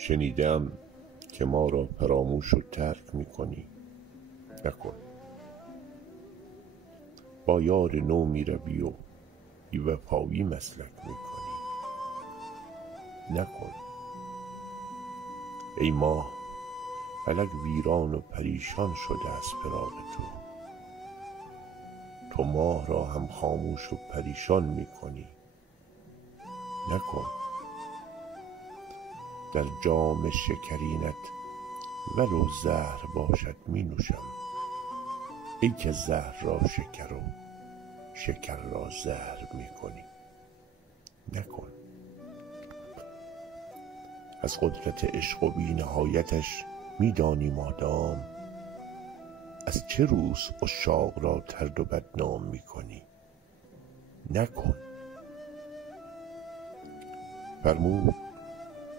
شنیدم که ما را فراموش و ترک میکنی. نکن. با یار نو میروی و بی‌وفایی مسلک میکنی. نکن. ای ماه، فلک ویران و پریشان شده از فراق تو ماه را هم خاموش و پریشان میکنی. نکن. در جام شکرینت ولو زهر باشد می نوشم، ای که زهر را شکر و شکر را زهر می کنی. نکن. از قدرت عشق و بی نهایتش می دانی مادام، از چه روز عشاق را طرد و بدنام می کنی. نکن. فرمود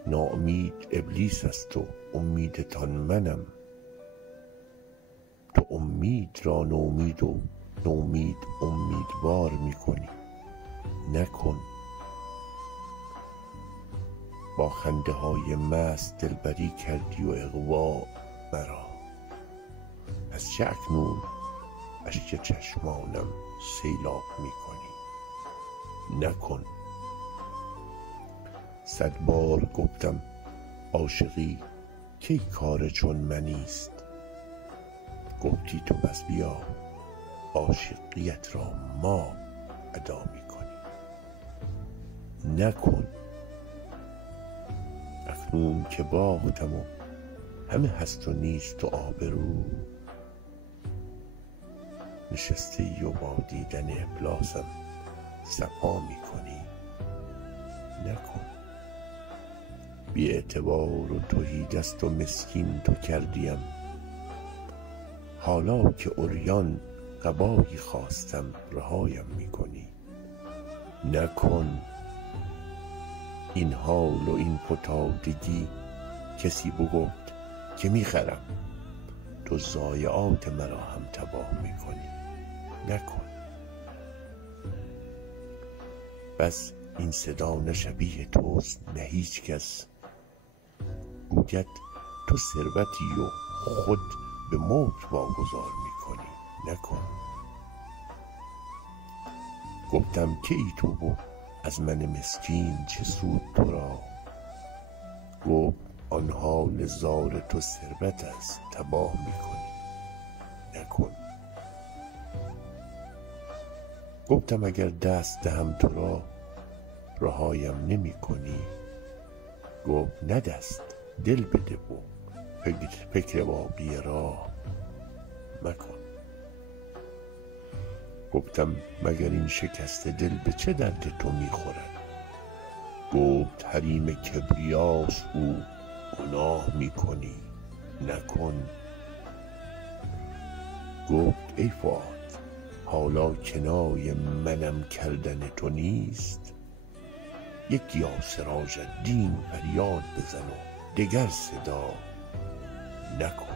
ناامید ابلیس است و امیدتان منم، تو امید را نومید و نومید امیدوار میکنی. نکن. با خنده های مست دلبری کردی و اغوا مرا، از چه اکنون اشک چشمانم سیلاب میکنی. نکن. 100 بار گفتم عاشقی کی کار چون منیست، گفتی تو بس بیا عاشقیت را ما ادا میکنی. نکن. اکنون که باختم و همه هست و نیست و آبرو، نشسته ای و با دیدن افلاسم صفا میکنی. نکن. بی اعتبار و تهیدست و مسکین تو کردیم، حالا که عریان قبایی خواستم رهایم میکنی. نکن. این حال و این فتادگی کسی بگفت که میخرم، تو ضایعات مرا هم تباه میکنی. نکن. بس این صدا نه شبیه توست نه هیچ کس، گوید تو ثروتی و خود به موت واگذار میکنی. نکن. گفتم که ای تو و از من مسکین چه سود تو را، گفت آن حال زار تو ثروت است تباه میکنی. نکن. گفتم اگر دست دهم تو را رهایم نمی کنی، گفت نه دست دل بده و فکر باقی راه مکن. گفتم مگر این شکست دل به چه درد تو میخورد، گفت حریم کبریاست او گناه میکنی. نکن. گفت ای فؤاد، حالا کنای منم کردن تو نیست، یک یا سراج الدین فریاد بزن و دگر صدا. نکن.